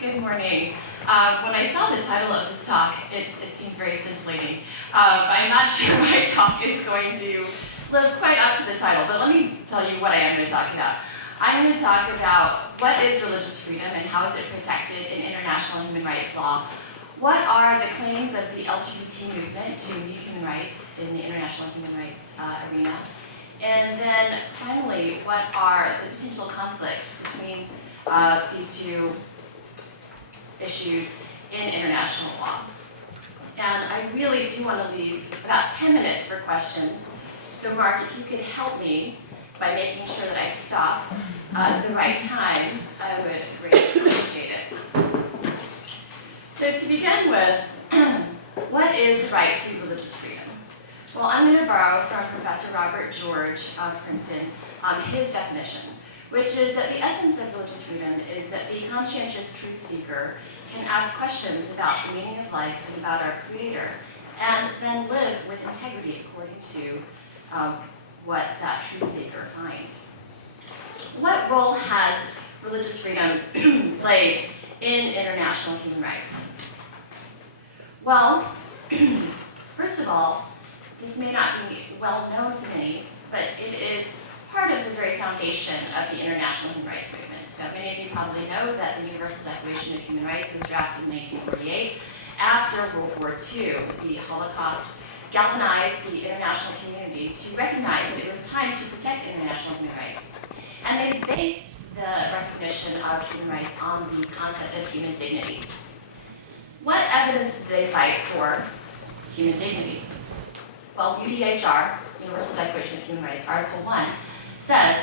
Good morning. When I saw the title of this talk, it seemed very scintillating. I'm not sure my talk is going to live quite up to the title, but let me tell you what I am going to talk about. I'm going to talk about what is religious freedom and how is it protected in international human rights law. What are the claims of the LGBT movement to meet human rights in the international human rights arena? And then finally, what are the potential conflicts between these two issues in international law? And I really do want to leave about 10 minutes for questions. So Mark, if you could help me by making sure that I stop at the right time, I would greatly appreciate it. So to begin with, what is the right to religious freedom? Well, I'm going to borrow from Professor Robert George of Princeton his definition, which is that the essence of religious freedom is that the conscientious truth seeker can ask questions about the meaning of life and about our Creator, and then live with integrity according to what that truth seeker finds. What role has religious freedom played in international human rights? Well, first of all, this may not be well known to many, but it is part of the very foundation of the international human rights movement. So many of you probably know that the Universal Declaration of Human Rights was drafted in 1948 after World War II. The Holocaust galvanized the international community to recognize that it was time to protect international human rights. And they based the recognition of human rights on the concept of human dignity. What evidence do they cite for human dignity? Well, UDHR, Universal Declaration of Human Rights, Article 1, says,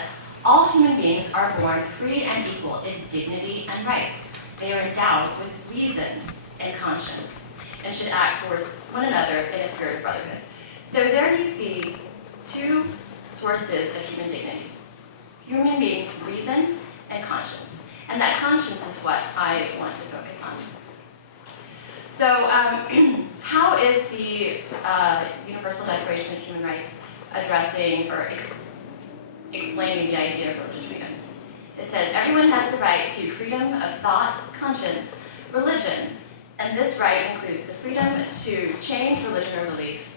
all human beings are born free and equal in dignity and rights. They are endowed with reason and conscience and should act towards one another in a spirit of brotherhood. So there you see two sources of human dignity. Human beings' reason and conscience. And that conscience is what I want to focus on. So how is the Universal Declaration of Human Rights addressing or explaining the idea of religious freedom? It says, everyone has the right to freedom of thought, conscience, religion, and this right includes the freedom to change religion or belief,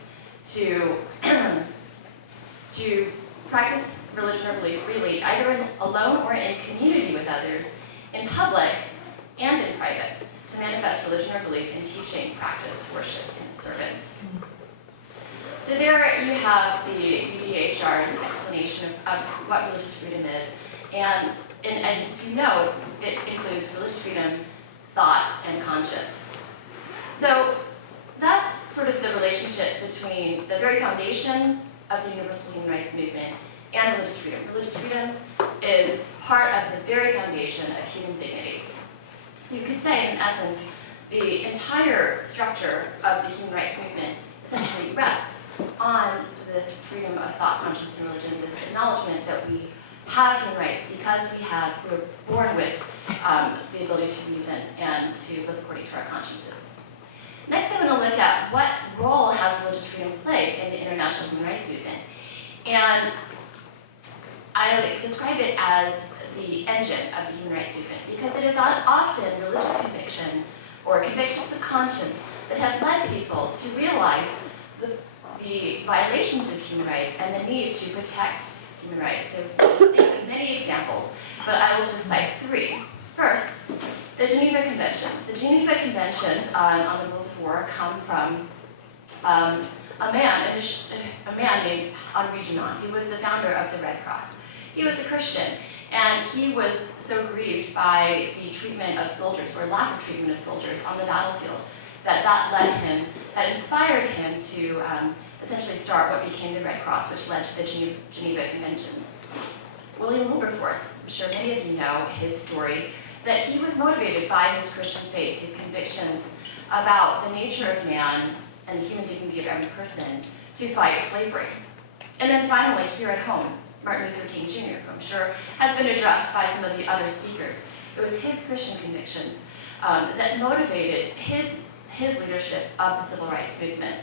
to practice religion or belief freely, either alone or in community with others, in public and in private, to manifest religion or belief in teaching, practice, worship, and observance. So there you have the UDHR's explanation of what religious freedom is. And as you know, it includes religious freedom, thought, and conscience. So that's sort of the relationship between the very foundation of the Universal Human Rights Movement and religious freedom. Religious freedom is part of the very foundation of human dignity. So you could say, in essence, the entire structure of the human rights movement essentially rests on this freedom of thought, conscience, and religion, this acknowledgement that we have human rights because we're born with the ability to reason and to live according to our consciences. Next, I'm going to look at what role has religious freedom played in the international human rights movement. And I describe it as the engine of the human rights movement because it is often religious conviction or convictions of conscience that have led people to realize the violations of human rights and the need to protect human rights. So think of many examples, but I will just cite three. First, the Geneva Conventions. The Geneva Conventions on the rules of war come from a man named Henri Dunant. He was the founder of the Red Cross. He was a Christian, and he was so grieved by the treatment of soldiers, or lack of treatment of soldiers on the battlefield, that inspired him to essentially start what became the Red Cross, which led to the Geneva Conventions. William Wilberforce, I'm sure many of you know his story, that he was motivated by his Christian faith, his convictions about the nature of man and the human dignity of every person to fight slavery. And then finally, here at home, Martin Luther King Jr., who I'm sure has been addressed by some of the other speakers. It was his Christian convictions that motivated his leadership of the civil rights movement.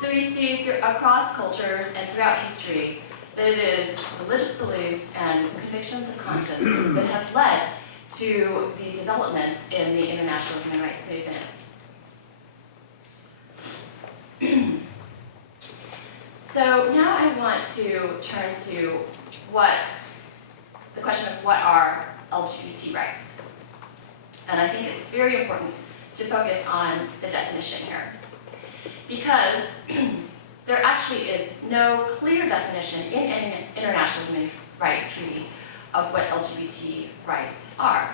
So you see across cultures and throughout history that it is religious beliefs and convictions of conscience that have led to the developments in the international human rights movement. So now I want to turn to the question of what are LGBT rights. And I think it's very important to focus on the definition here, because there actually is no clear definition in any international human rights treaty of what LGBT rights are.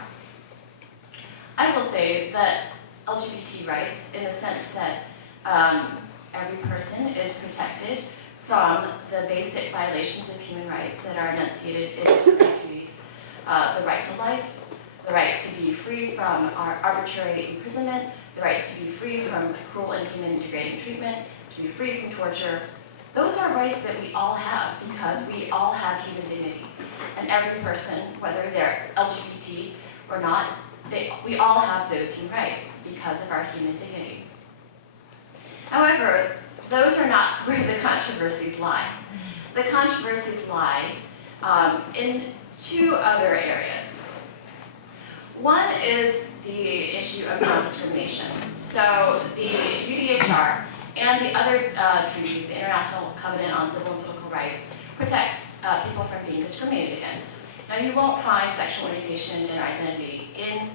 I will say that LGBT rights, in the sense that every person is protected from the basic violations of human rights that are enunciated in human rights treaties, the right to life, the right to be free from arbitrary imprisonment, the right to be free from cruel, inhuman, and degrading treatment, to be free from torture. Those are rights that we all have because we all have human dignity. And every person, whether they're LGBT or not, we all have those human rights because of our human dignity. However, those are not where the controversies lie. The controversies lie in two other areas. One is the issue of non-discrimination. So the UDHR and the other treaties, the International Covenant on Civil and Political Rights, protect people from being discriminated against. Now, you won't find sexual orientation and gender identity in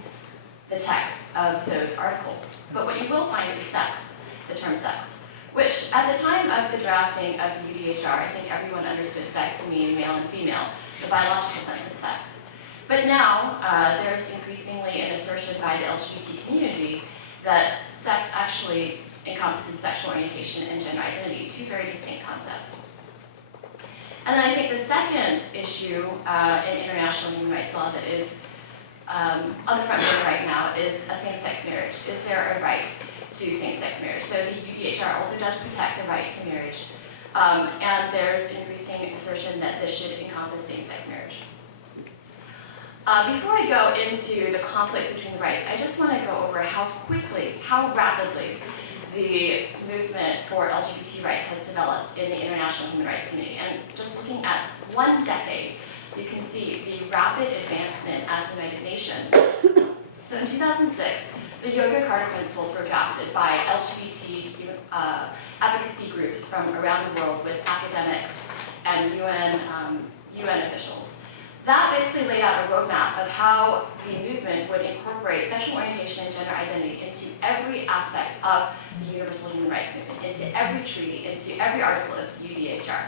the text of those articles, but what you will find is sex, the term sex, which at the time of the drafting of the UDHR, I think everyone understood sex to mean male and female, the biological sense of sex. But now, there's increasingly an assertion by the LGBT community that sex actually encompasses sexual orientation and gender identity, two very distinct concepts. And then I think the second issue in international human rights law that is on the front burner right now is a same-sex marriage. Is there a right to same-sex marriage? So the UDHR also does protect the right to marriage, and there's increasing assertion that this should encompass same-sex marriage. Before I go into the conflicts between the rights, I just want to go over how rapidly the movement for LGBT rights has developed in the international human rights community. And just looking at one decade, you can see the rapid advancement at the United Nations. So in 2006, the Yoga Carta Principles were drafted by LGBT advocacy groups from around the world with academics and UN officials. That basically laid out a roadmap of how the movement would incorporate sexual orientation and gender identity into every aspect of the universal human rights movement, into every treaty, into every article of the UDHR.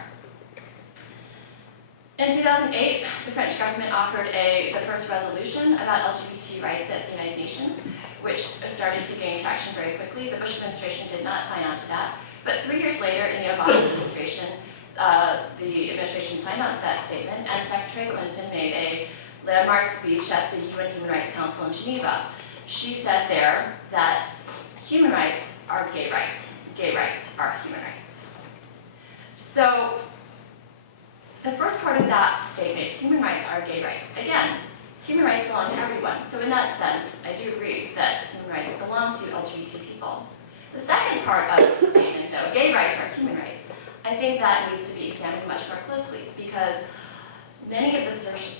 In 2008, the French government offered the first resolution about LGBT rights at the United Nations, which started to gain traction very quickly. The Bush administration did not sign on to that, but 3 years later in the Obama administration, the administration signed on to that statement, and Secretary Clinton made a landmark speech at the UN Human Rights Council in Geneva. She said there that human rights are gay rights are human rights. So the first part of that statement, human rights are gay rights, again, human rights belong to everyone. So in that sense, I do agree that human rights belong to LGBT people. The second part of the statement, though, gay rights are human rights, I think that needs to be examined much more closely, because many of the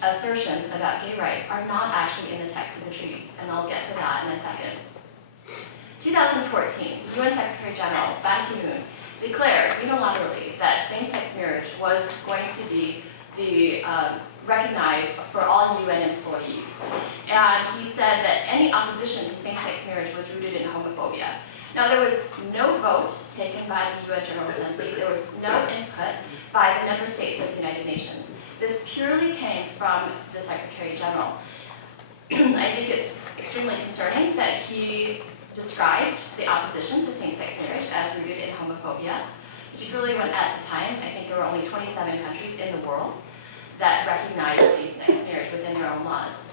assertions about gay rights are not actually in the text of the treaties, and I'll get to that in a second. 2014, UN Secretary General Ban Ki-moon declared unilaterally that same-sex marriage was going to be recognized for all UN employees. And he said that any opposition to same-sex marriage was rooted in homophobia. Now, there was no vote taken by the UN General Assembly. There was no input by the member states of the United Nations. This purely came from the Secretary General. I think it's extremely concerning that he described the opposition to same-sex marriage as rooted in homophobia, particularly when at the time, I think there were only 27 countries in the world that recognized same-sex marriage within their own laws.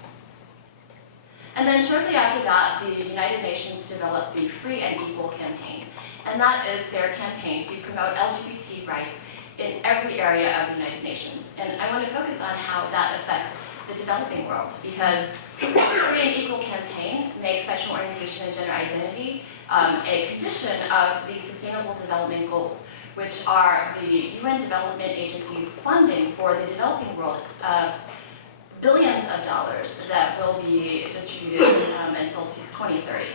And then shortly after that, the United Nations developed the Free and Equal campaign. And that is their campaign to promote LGBT rights in every area of the United Nations. And I want to focus on how that affects the developing world, because the Free and Equal campaign makes sexual orientation and gender identity a condition of the Sustainable Development Goals, which are the UN Development Agency's funding for the developing world of billions of dollars that will be distributed until 2030.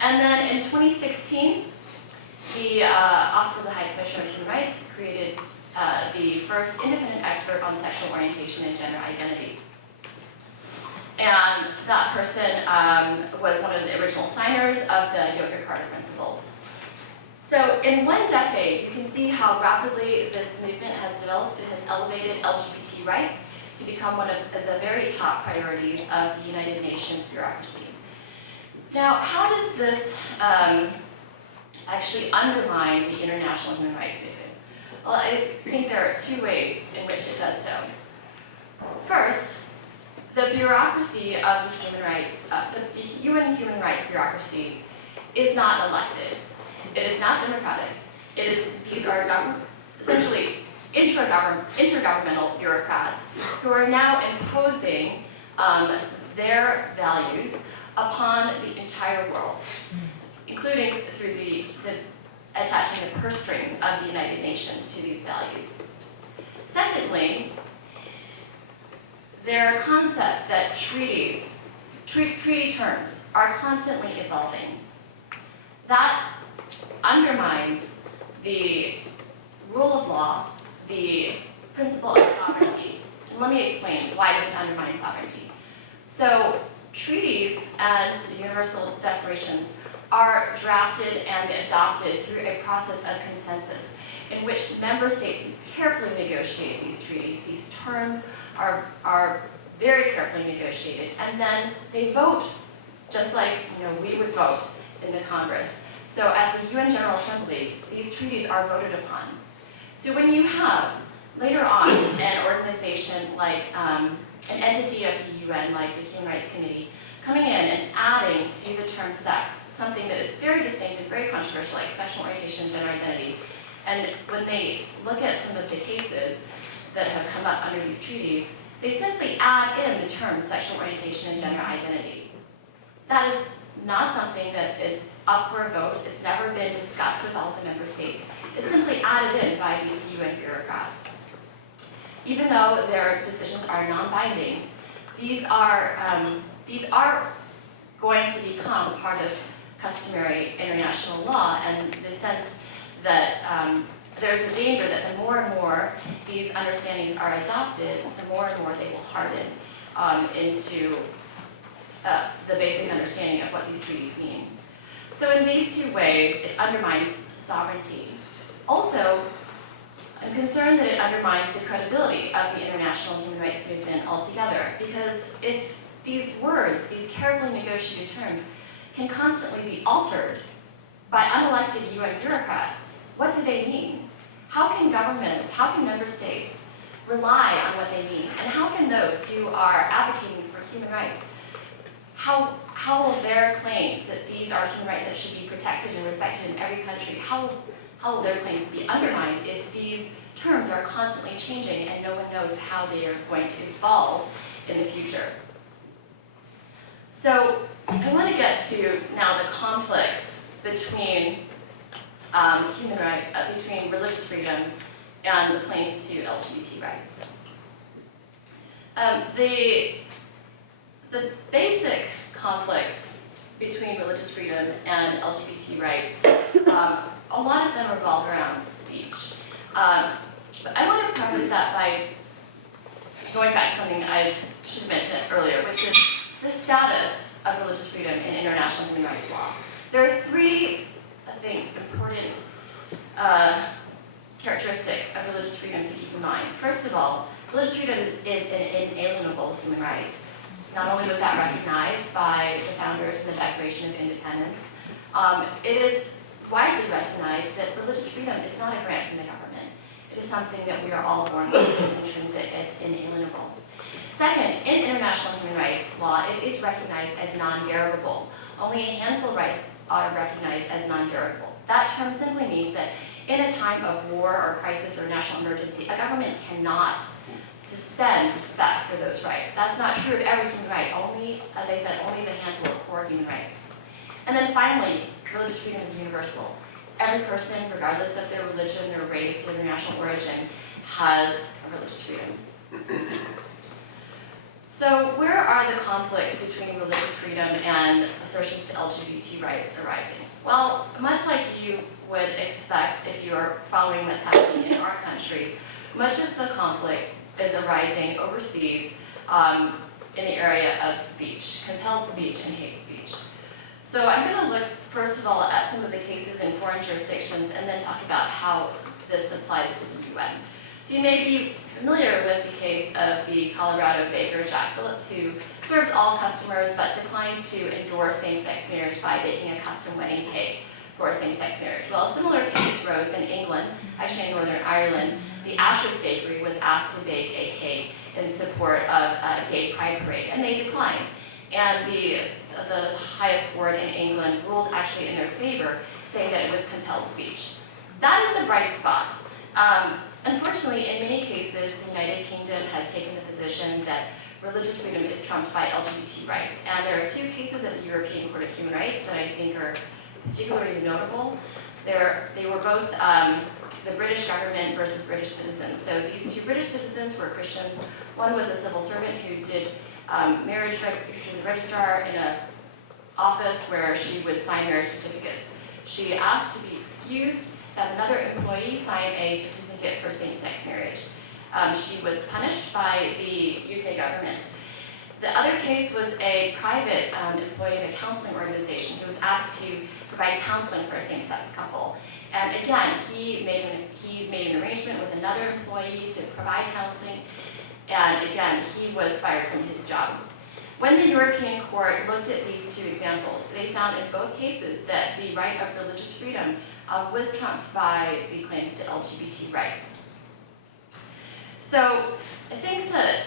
And then in 2016, the Office of the High Commissioner of Human Rights created the first independent expert on sexual orientation and gender identity. And that person was one of the original signers of the Yoga Carta Principles. So in 1 decade, you can see how rapidly this movement has developed. It has elevated LGBT rights to become one of the very top priorities of the United Nations bureaucracy. Now, how does this actually undermine the international human rights movement? Well, I think there are 2 ways in which it does so. First, the bureaucracy of the human rights, the UN human rights bureaucracy is not elected. It is not democratic. These are essentially intergovernmental bureaucrats who are now imposing their values upon the entire world, including through the attaching the purse strings of the United Nations to these values. Secondly, their concept that treaty terms are constantly evolving. That undermines the rule of law, the principle of sovereignty. And let me explain, why does it undermine sovereignty? So treaties and the universal declarations are drafted and adopted through a process of consensus in which member states carefully negotiate these treaties. These terms are very carefully negotiated, and then they vote, just like we would vote in the Congress. So at the UN General Assembly, these treaties are voted upon. So when you have, later on, an organization like an entity of the UN, like the Human Rights Committee, coming in and adding to the term sex, something that is very distinct and very controversial, like sexual orientation and gender identity, and when they look at some of the cases that have come up under these treaties, they simply add in the term sexual orientation and gender identity. That is not something that is up for a vote. It's never been discussed with all of the member states. It's simply added in by these UN bureaucrats. Even though their decisions are non-binding, these are going to become part of customary international law, and in the sense that there's a danger that the more and more these understandings are adopted, the more and more they will harden into the basic understanding of what these treaties mean. So in these 2 ways, it undermines sovereignty. Also, I'm concerned that it undermines the credibility of the international human rights movement altogether, because if these words, these carefully negotiated terms, can constantly be altered by unelected UN bureaucrats, what do they mean? How can governments, how can member states rely on what they mean? And how can those who are advocating for human rights, how will their claims that these are human rights that should be protected and respected in every country, how will their claims be undermined if these terms are constantly changing and no one knows how they are going to evolve in the future? So I want to get to now the conflicts between between religious freedom and the claims to LGBT rights. The basic conflicts between religious freedom and LGBT rights, a lot of them revolve around speech. But I want to preface that by going back to something I should have mentioned earlier, which is the status of religious freedom in international human rights law. There are 3, I think, important characteristics of religious freedom to keep in mind. First of all, religious freedom is an inalienable human right. Not only was that recognized by the founders in the Declaration of Independence, it is widely recognized that religious freedom is not a grant from the government. It is something that we are all born with. It's intrinsic, it's inalienable. Second, in international human rights law, it is recognized as non-derogable. Only a handful of rights are recognized as non-derogable. That term simply means that in a time of war or crisis or national emergency, a government cannot suspend respect for those rights. That's not true of every human right, only, as I said, only the handful of core human rights. And then finally, religious freedom is universal. Every person, regardless of their religion, their race, or their national origin, has a religious freedom. So where are the conflicts between religious freedom and assertions to LGBT rights arising? Well, much like you would expect if you are following what's happening in our country, much of the conflict is arising overseas in the area of speech, compelled speech and hate speech. So I'm going to look, first of all, at some of the cases in foreign jurisdictions and then talk about how this applies to the UN. So you may be familiar with the case of the Colorado baker Jack Phillips, who serves all customers but declines to endorse same-sex marriage by baking a custom wedding cake for same-sex marriage. Well, a similar case arose in England, actually in Northern Ireland. The Asher's Bakery was asked to bake a cake in support of a gay pride parade, and they declined. And the highest court in England ruled actually in their favor, saying that it was compelled speech. That is a bright spot. Unfortunately, in many cases, the United Kingdom has taken the position that religious freedom is trumped by LGBT rights. And there are two cases at the European Court of Human Rights that I think are particularly notable. They were both the British government versus British citizens. So these two British citizens were Christians. One was a civil servant who did marriage, she was a registrar in an office where she would sign marriage certificates. She asked to be excused to have another employee sign a certificate for same-sex marriage. She was punished by the UK government. The other case was a private employee of a counseling organization who was asked to provide counseling for a same-sex couple. And again, he made an arrangement with another employee to provide counseling, and again, he was fired from his job. When the European Court looked at these two examples, they found in both cases that the right of religious freedom was trumped by the claims to LGBT rights. So I think that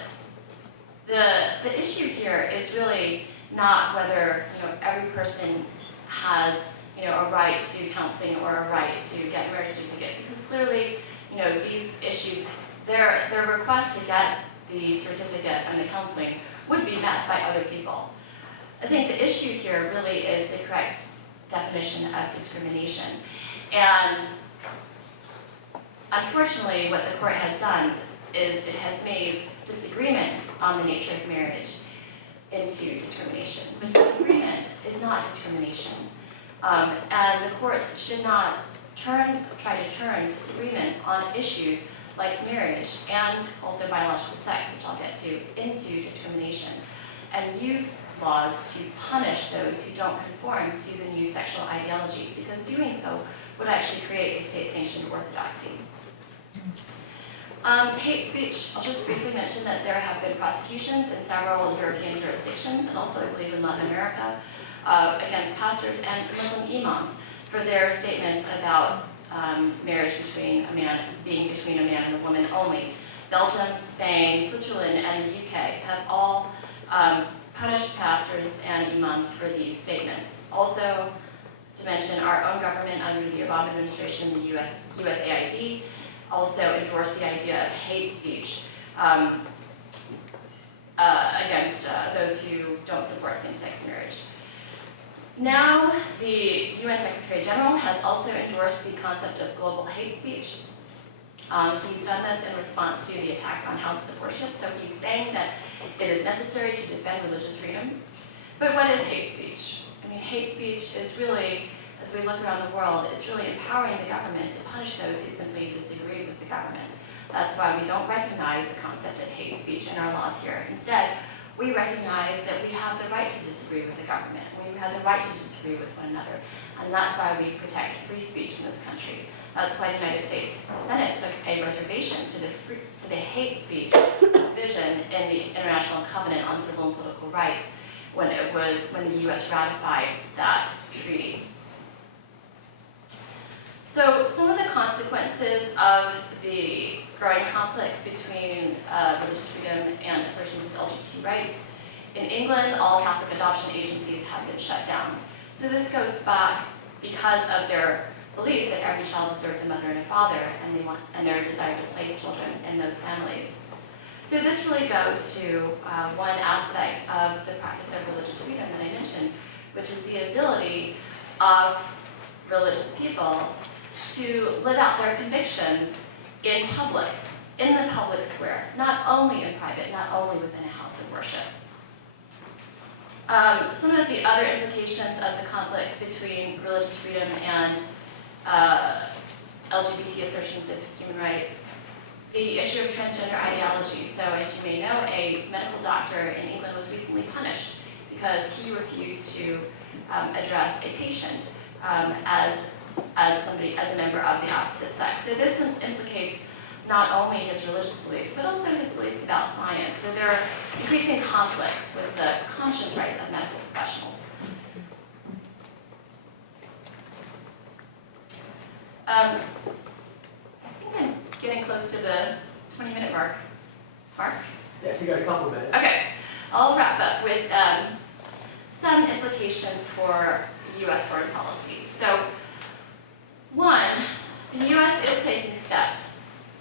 the issue here is really not whether every person has a right to counseling or a right to get a marriage certificate, because clearly these issues, their request to get the certificate and the counseling would be met by other people. I think the issue here really is the correct definition of discrimination. And unfortunately, what the court has done is it has made disagreement on the nature of marriage into discrimination. But disagreement is not discrimination. And the courts should not try to turn disagreement on issues like marriage and also biological sex, which I'll get to, into discrimination, and use laws to punish those who don't conform to the new sexual ideology, because doing so would actually create a state-sanctioned orthodoxy. Hate speech, I'll just briefly mention that there have been prosecutions in several European jurisdictions, and also I believe in Latin America, against pastors and Muslim imams for their statements about marriage being between a man and a woman only. Belgium, Spain, Switzerland, and the UK have all punished pastors and imams for these statements. Also, to mention, our own government under the Obama administration, the USAID, also endorsed the idea of hate speech against those who don't support same-sex marriage. Now, the UN Secretary General has also endorsed the concept of global hate speech. He's done this in response to the attacks on houses of worship, so he's saying that it is necessary to defend religious freedom. But what is hate speech? I mean, hate speech is really, as we look around the world, it's really empowering the government to punish those who simply disagree with the government. That's why we don't recognize the concept of hate speech in our laws here. Instead, we recognize that we have the right to disagree with the government. We have the right to disagree with one another. And that's why we protect free speech in this country. That's why the United States Senate took a reservation to the hate speech provision in the International Covenant on Civil and Political Rights when the U.S. ratified that treaty. So some of the consequences of the growing conflicts between religious freedom and assertions of LGBT rights. In England, all Catholic adoption agencies have been shut down. So this goes back because of their belief that every child deserves a mother and a father, and their desire to place children in those families. So this really goes to one aspect of the practice of religious freedom that I mentioned, which is the ability of religious people to live out their convictions in public. in the public square, not only in private, not only within a house of worship. Some of the other implications of the conflicts between religious freedom and LGBT assertions of human rights. The issue of transgender ideology. So as you may know, a medical doctor in England was recently punished because he refused to address a patient as a member of the opposite sex. So this implicates not only his religious beliefs, but also his beliefs about science. So there are increasing conflicts with the conscience rights of medical professionals. I think I'm getting close to the 20-minute mark. Yes, you got a couple minutes. Okay, I'll wrap up with some implications for U.S. foreign policy. So, one, the U.S. is taking steps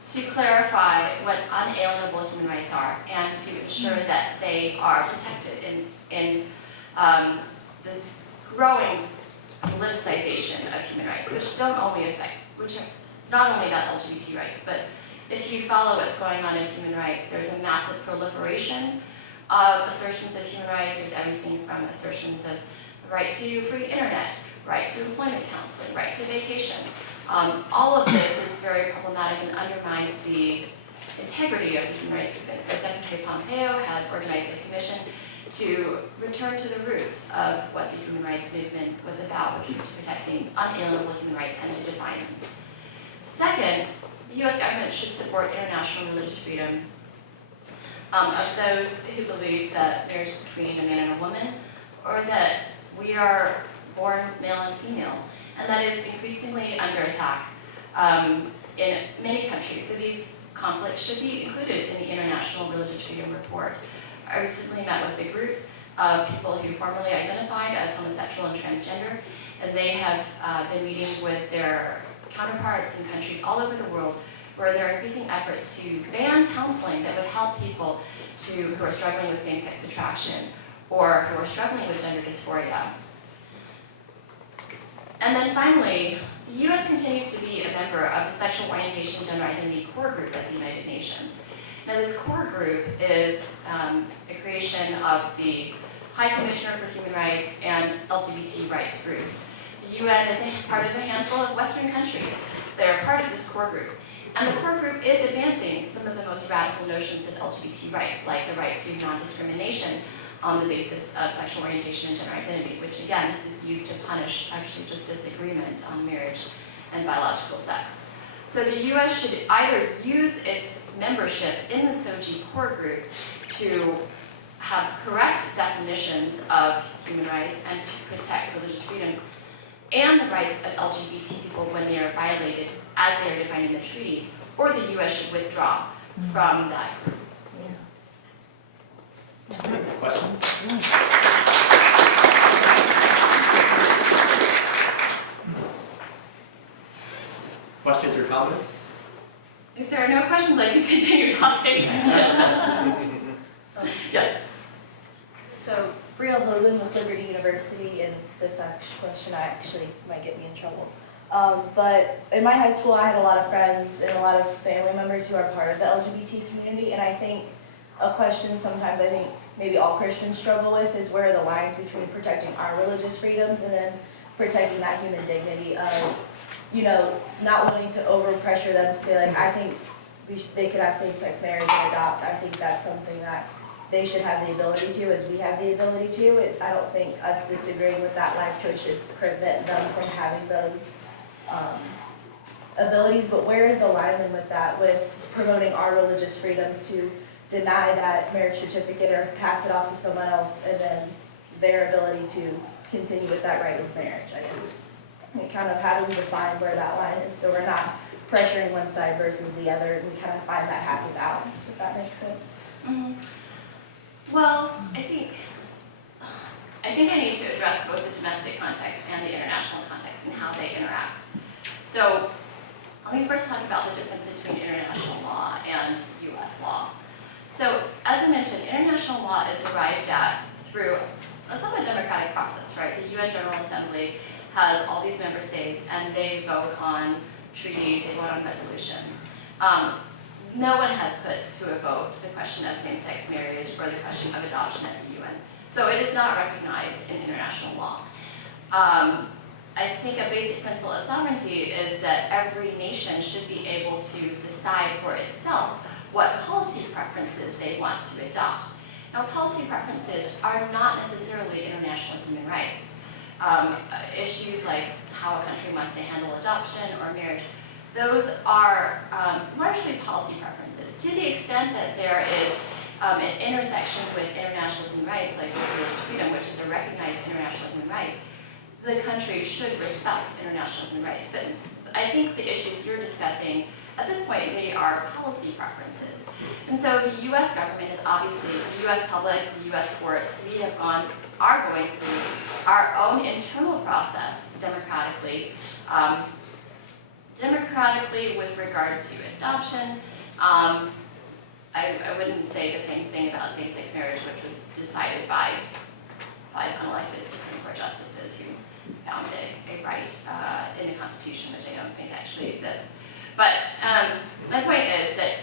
to clarify what unalienable human rights are and to ensure that they are protected in this growing politicization of human rights, which it's not only about LGBT rights, but if you follow what's going on in human rights, there's a massive proliferation of assertions of human rights. There's everything from assertions of the right to free internet, right to employment counseling, right to vacation. All of this is very problematic and undermines the integrity of the human rights movement. So Secretary Pompeo has organized a commission to return to the roots of what the human rights movement was about, which was protecting unalienable human rights and to define them. Second, the U.S. government should support international religious freedom of those who believe that marriage is between a man and a woman, or that we are born male and female, and that is increasingly under attack in many countries. So these conflicts should be included in the International Religious Freedom Report. I recently met with a group of people who formerly identified as homosexual and transgender, and they have been meeting with their counterparts in countries all over the world where there are increasing efforts to ban counseling that would help people who are struggling with same-sex attraction or who are struggling with gender dysphoria. And then finally, the U.S. continues to be a member of the Sexual Orientation Gender Identity Core Group at the United Nations. Now this core group is a creation of the High Commissioner for Human Rights and LGBT rights groups. The UN is part of a handful of Western countries that are part of this core group. And the core group is advancing some of the most radical notions of LGBT rights, like the right to non-discrimination on the basis of sexual orientation and gender identity, which again is used to punish actually just disagreement on marriage and biological sex. So the US should either use its membership in the SOGI core group to have correct definitions of human rights and to protect religious freedom and the rights of LGBT people when they are violated as they are defined in the treaties, or the US should withdraw from that group. Questions? Questions or comments? If there are no questions, I can continue talking. Yes. So, Brielle Hogan with Liberty University, and this question actually might get me in trouble. But in my high school, I had a lot of friends and a lot of family members who are part of the LGBT community, and I think a question sometimes I think maybe all Christians struggle with is where are the lines between protecting our religious freedoms and then protecting that human dignity of, you know, not wanting to overpressure them to say, like, I think they could have same-sex marriage and adopt. I think that's something that they should have the ability to, as we have the ability to. I don't think us disagreeing with that life choice should prevent them from having those abilities. But where is the line with that, with promoting our religious freedoms to deny that marriage certificate or pass it off to someone else, and then their ability to continue with that right of marriage, I guess. And kind of how do we define where that line is so we're not pressuring one side versus the other, and we kind of find that happy balance, if that makes sense. Mm-hmm. Well, I think I need to address both the domestic context and the international context and how they interact. So let me first talk about the difference between international law and U.S. law. So as I mentioned, international law is arrived at through a somewhat democratic process, right? The UN General Assembly has all these member states and they vote on treaties, they vote on resolutions. no one has put to a vote the question of same-sex marriage or the question of adoption at the UN. So it is not recognized in international law. I think a basic principle of sovereignty is that every nation should be able to decide for itself what policy preferences they want to adopt. Now, policy preferences are not necessarily international human rights. Issues like how a country wants to handle adoption or marriage, those are largely policy preferences. To the extent that there is an intersection with international human rights, like religious freedom, which is a recognized international human right, the country should respect international human rights. But I think the issues you're discussing at this point really are policy preferences. And so the US government is obviously, the US public, the US courts, we are going through our own internal process democratically, with regard to adoption. I wouldn't say the same thing about same-sex marriage, which was decided by 5 unelected Supreme Court justices who found a right in the Constitution, which I don't think actually exists. But my point is that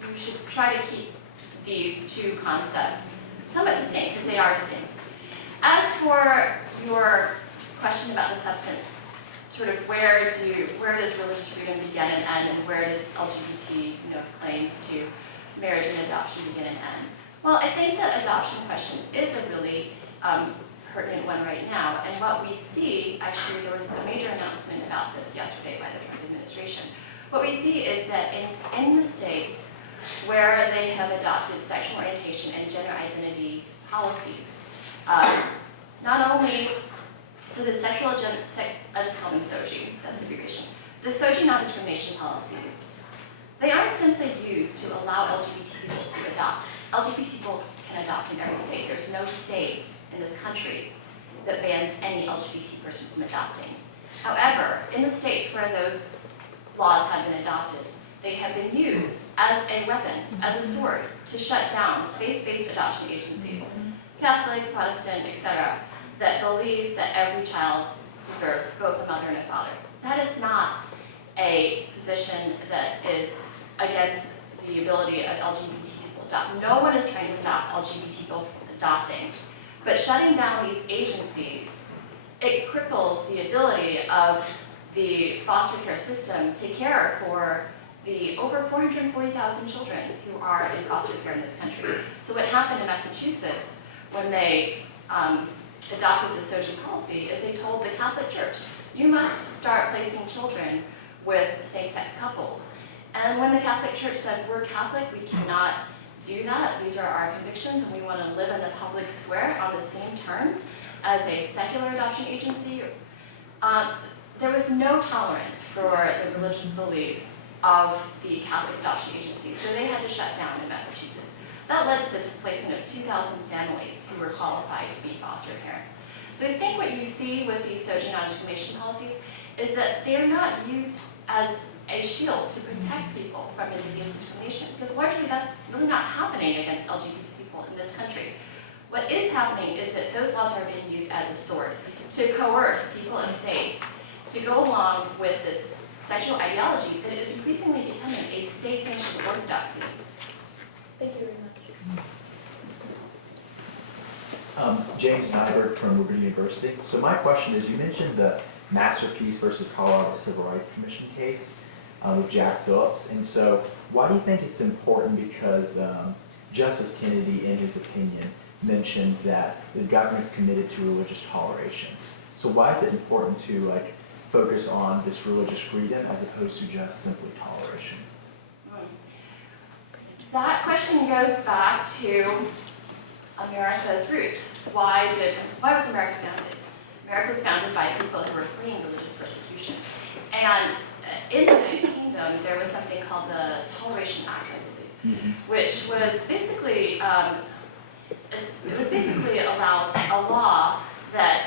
you should try to keep these two concepts somewhat distinct, because they are distinct. As for your question about the substance, sort of where does religious freedom begin and end, and where does LGBT claims to marriage and adoption begin and end? Well, I think the adoption question is a really pertinent one right now, and what we see, actually there was a major announcement about this yesterday by the Trump administration. What we see is that in the states where they have adopted sexual orientation and gender identity policies, not only, so the I just call them SOGI, that's abbreviation. The SOGI non-discrimination policies, they aren't simply used to allow LGBT people to adopt. LGBT people can adopt in every state. There's no state in this country that bans any LGBT person from adopting. However, in the states where those laws have been adopted, they have been used as a weapon, as a sword, to shut down faith-based adoption agencies, Catholic, Protestant, etc., that believe that every child deserves both a mother and a father. That is not a position that is against the ability of LGBT people to adopt. No one is trying to stop LGBT people from adopting. But shutting down these agencies, it cripples the ability of the foster care system to care for the over 440,000 children who are in foster care in this country. So what happened in Massachusetts when they adopted the SOGI policy is they told the Catholic Church, you must start placing children with same-sex couples. And when the Catholic Church said, we're Catholic, we cannot do that, these are our convictions, and we want to live in the public square on the same terms as a secular adoption agency, there was no tolerance for the religious beliefs of the Catholic adoption agency, so they had to shut down in Massachusetts. That led to the displacement of 2,000 families who were qualified to be foster parents. So I think what you see with these SOGI non-discrimination policies is that they're not used as a shield to protect people from invidious discrimination, because largely that's really not happening against LGBT people in this country. What is happening is that those laws are being used as a sword to coerce people of faith to go along with this sexual ideology that is increasingly becoming a state-sanctioned orthodoxy. Thank you very much. James Nyberg from Liberty University. So my question is, you mentioned the Masterpiece versus Colorado Civil Rights Commission case with Jack Phillips. And so why do you think it's important? Because Justice Kennedy, in his opinion, mentioned that the government's committed to religious toleration. So why is it important to focus on this religious freedom as opposed to just simply toleration? That question goes back to America's roots. Why was America founded? America was founded by people who were fleeing religious persecution. And in the United Kingdom, there was something called the Toleration Act, I believe, which was basically a law that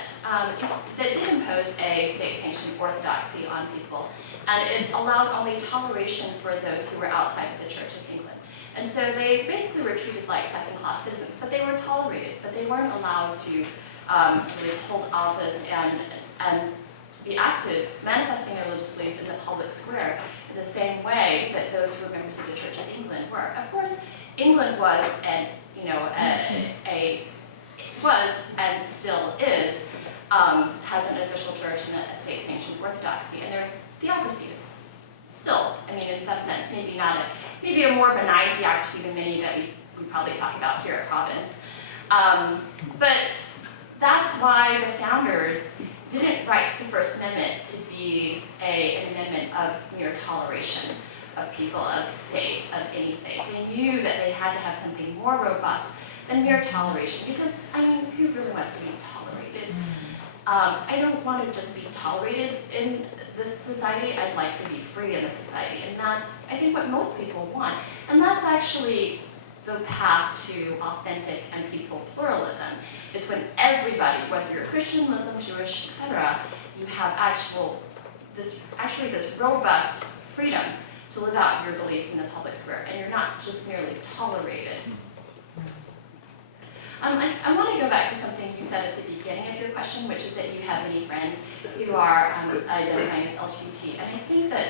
did impose a state-sanctioned orthodoxy on people, and it allowed only toleration for those who were outside of the Church of England. And so they basically were treated like second-class citizens, but they were tolerated, but they weren't allowed to really hold office and be active, manifesting their religious beliefs in the public square in the same way that those who were members of the Church of England were. Of course, England was was and still is, has an official church and a state-sanctioned orthodoxy, and their theocracy is still, I mean, in some sense, maybe a more benign theocracy than many that we probably talk about here at Providence. But that's why the founders didn't write the First Amendment to be an amendment of mere toleration of people of faith, of any faith. They knew that they had to have something more robust than mere toleration, because, I mean, who really wants to be tolerated? I don't want to just be tolerated in this society. I'd like to be free in this society, and that's, I think, what most people want. And that's actually the path to authentic and peaceful pluralism. It's when everybody, whether you're Christian, Muslim, Jewish, etc., you have this robust freedom to live out your beliefs in the public square, and you're not just merely tolerated. I want to go back to something you said at the beginning of your question, which is that you have many friends who are identifying as LGBT, and I think that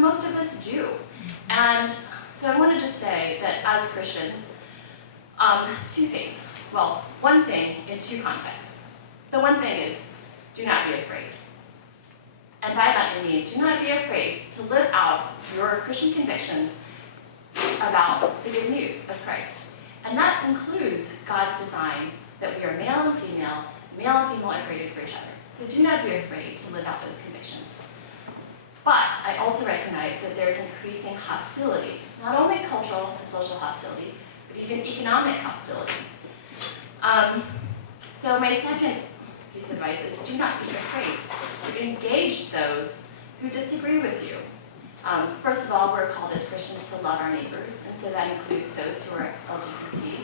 most of us do. And so I want to just say that as Christians, two things. Well, one thing in two contexts. The one thing is, do not be afraid. And by that I mean, do not be afraid to live out your Christian convictions about the good news of Christ. And that includes God's design that we are male and female are created for each other. So do not be afraid to live out those convictions. But I also recognize that there's increasing hostility, not only cultural and social hostility, but even economic hostility. So my second piece of advice is do not be afraid to engage those who disagree with you. First of all, we're called as Christians to love our neighbors, and so that includes those who are LGBT.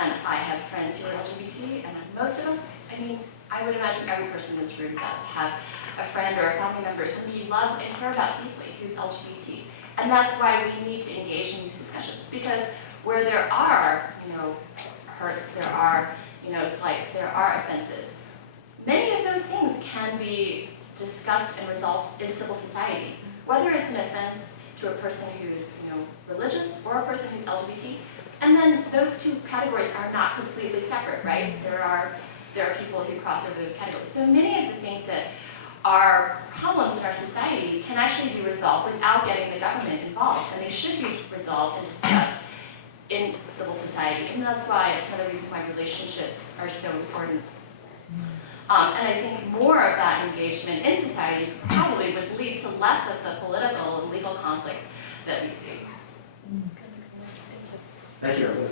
And I have friends who are LGBT, and most of us, I mean, I would imagine every person in this room does have a friend or a family member, somebody you love and care about deeply, who's LGBT. And that's why we need to engage in these discussions, because where there are, hurts, there are, slights, there are offenses, many of those things can be discussed and resolved in civil society. Whether it's an offense to a person who's religious or a person who's LGBT, and then those two categories are not completely separate, right? There are people who cross over those categories. So many of the things that are problems in our society can actually be resolved without getting the government involved, and they should be resolved and discussed in civil society. And that's why it's another reason why relationships are so important. And I think more of that engagement in society probably would lead to less of the political and legal conflicts that we see. Thank you.